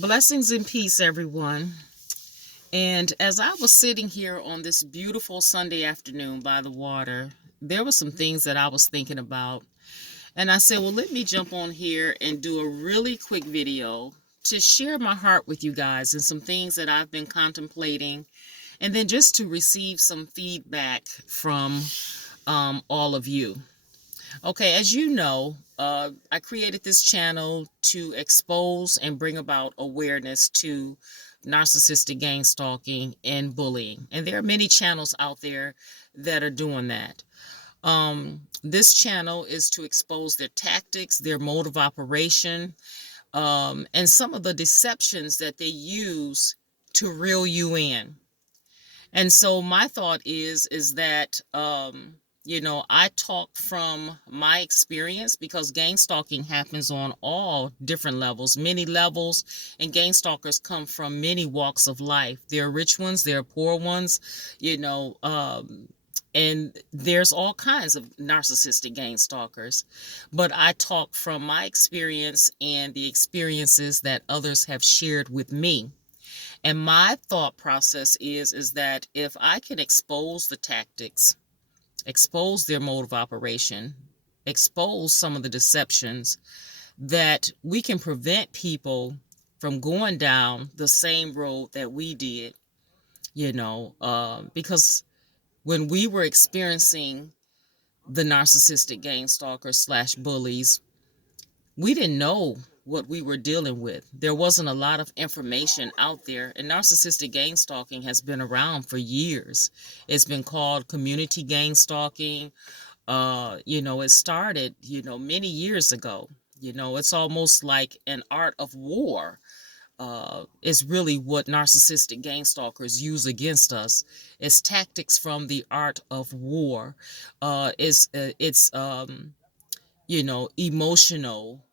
Blessings and peace, everyone. And as I was sitting here on this beautiful Sunday afternoon by the water, there were some things that I was thinking about. And I said, well, let me jump on here and do a really quick video to share my heart with you guys and some things that I've been contemplating, and then just to receive some feedback from all of you. Okay, as you know, I created this channel to expose and bring about awareness to narcissistic gang stalking and bullying. And there are many channels out there that are doing that. This channel is to expose their tactics, their mode of operation, and some of the deceptions that they use to reel you in. And so my thought is that I talk from my experience, because gang stalking happens on all different levels, many levels, and gang stalkers come from many walks of life. There are rich ones, there are poor ones, and there's all kinds of narcissistic gang stalkers. But I talk from my experience and the experiences that others have shared with me. And my thought process is that if I can expose the tactics, expose their mode of operation, expose some of the deceptions, that we can prevent people from going down the same road that we did, because when we were experiencing the narcissistic gang stalkers slash bullies, we didn't know what we were dealing with. There wasn't a lot of information out there, and narcissistic gang stalking has been around for years. It's been called community gang stalking. It started, many years ago. It's almost like an art of war. Is really what narcissistic gang stalkers use against us. It's tactics from the art of war. It's emotional,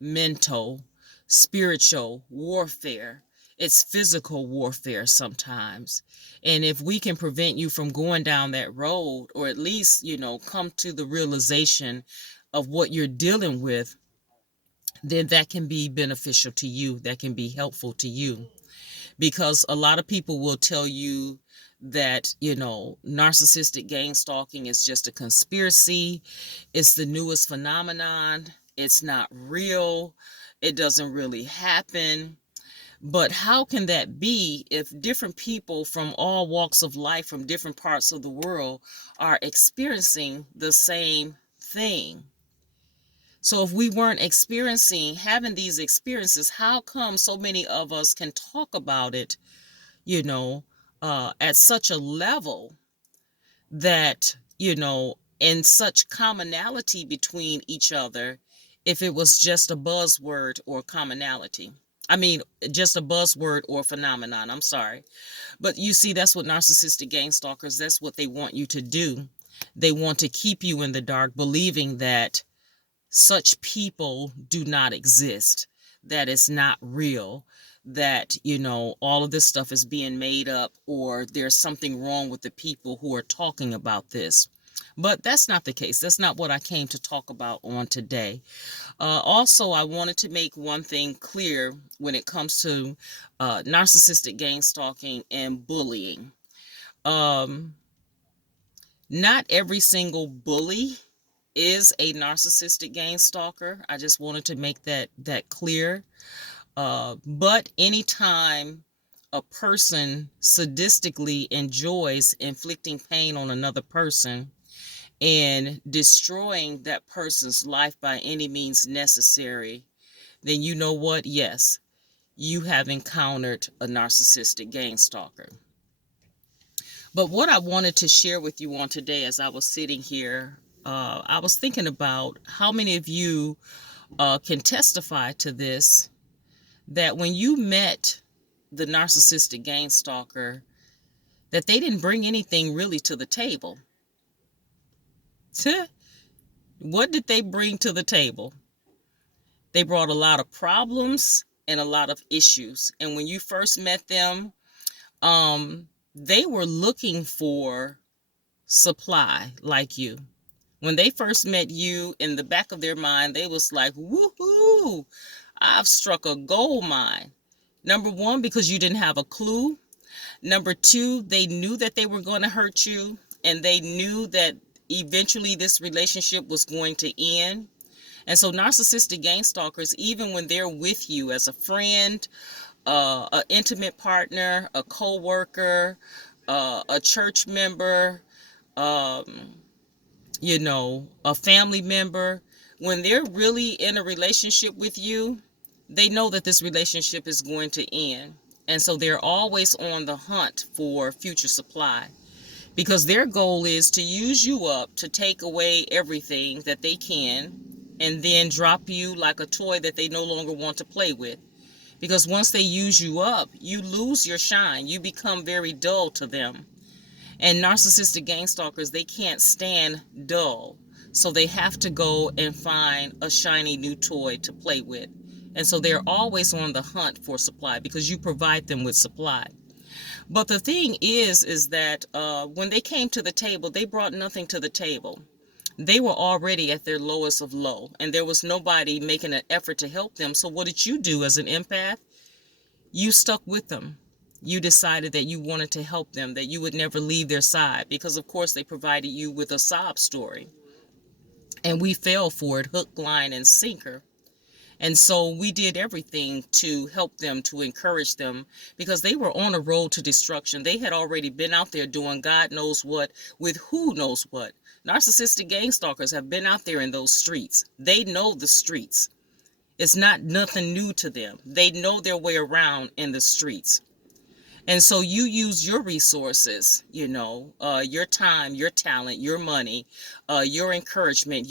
mental, spiritual warfare. It's physical warfare sometimes. And if we can prevent you from going down that road, or at least, come to the realization of what you're dealing with, then that can be beneficial to you. That can be helpful to you. Because a lot of people will tell you that, narcissistic gang stalking is just a conspiracy. It's the newest phenomenon. It's not real. It doesn't really happen. But how can that be if different people from all walks of life, from different parts of the world, are experiencing the same thing? So if we weren't having these experiences, how come so many of us can talk about it, at such a level that, in such commonality between each other, if it was just a buzzword or commonality? I mean, just a buzzword or phenomenon. I'm sorry. But you see, that's what narcissistic gang stalkers, that's what they want you to do. They want to keep you in the dark, believing that such people do not exist, that it's not real, that, all of this stuff is being made up, or there's something wrong with the people who are talking about this. But that's not the case. That's not what I came to talk about on today. Also, I wanted to make one thing clear when it comes to narcissistic gang stalking and bullying. Not every single bully is a narcissistic gang stalker. I just wanted to make that clear. But anytime a person sadistically enjoys inflicting pain on another person and destroying that person's life by any means necessary, then you know what? Yes, you have encountered a narcissistic gang stalker. But what I wanted to share with you on today, as I was sitting here, I was thinking about how many of you can testify to this, that when you met the narcissistic gang stalker, that they didn't bring anything really to the table. What did they bring to the table? They brought a lot of problems and a lot of issues. And when you first met them, they were looking for supply like you. When they first met you, in the back of their mind, they was like, woohoo, I've struck a gold mine. Number one, because you didn't have a clue. Number two, they knew that they were going to hurt you, and they knew that eventually this relationship was going to end. And so narcissistic gang stalkers, even when they're with you as a friend, an intimate partner, a co-worker, a church member, um, a family member, when they're really in a relationship with you, they know that this relationship is going to end. And so they're always on the hunt for future supply, because their goal is to use you up, to take away everything that they can, and then drop you like a toy that they no longer want to play with. Because once they use you up, you lose your shine. You become very dull to them. And narcissistic gang stalkers, they can't stand dull. So they have to go and find a shiny new toy to play with. And so they're always on the hunt for supply, because you provide them with supply. But the thing is that when they came to the table, they brought nothing to the table. They were already at their lowest of low, and there was nobody making an effort to help them. So what did you do as an empath? You stuck with them. You decided that you wanted to help them, that you would never leave their side, because of course they provided you with a sob story. And we fell for it, hook, line, and sinker. And so we did everything to help them, to encourage them, because they were on a road to destruction. They had already been out there doing God knows what with who knows what. Narcissistic gang stalkers have been out there in those streets. They know the streets. It's not nothing new to them. They know their way around in the streets. And so you use your resources, your time, your talent, your money, your encouragement.